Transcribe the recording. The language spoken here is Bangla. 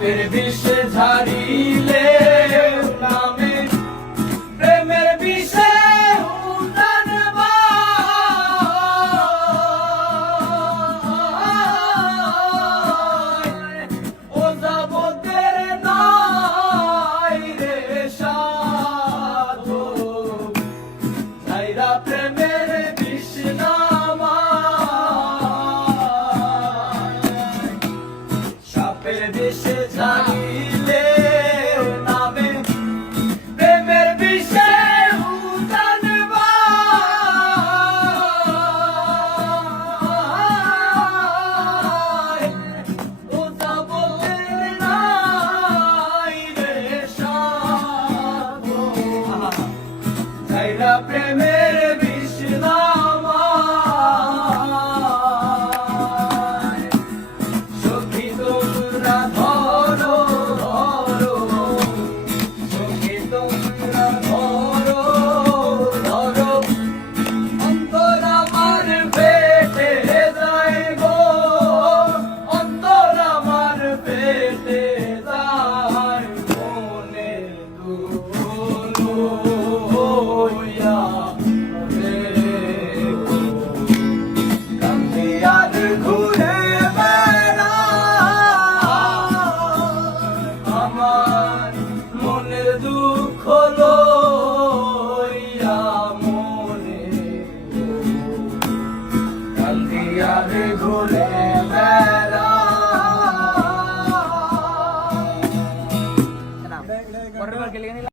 সাপের বিষ ঝাড়িলে নামে প্রেমের বিষে উড়ান ও যাবতের নাই রে সাধু যাইরা প্রেমের বিষ নামায় সাপের বিষ ঝাড়িলে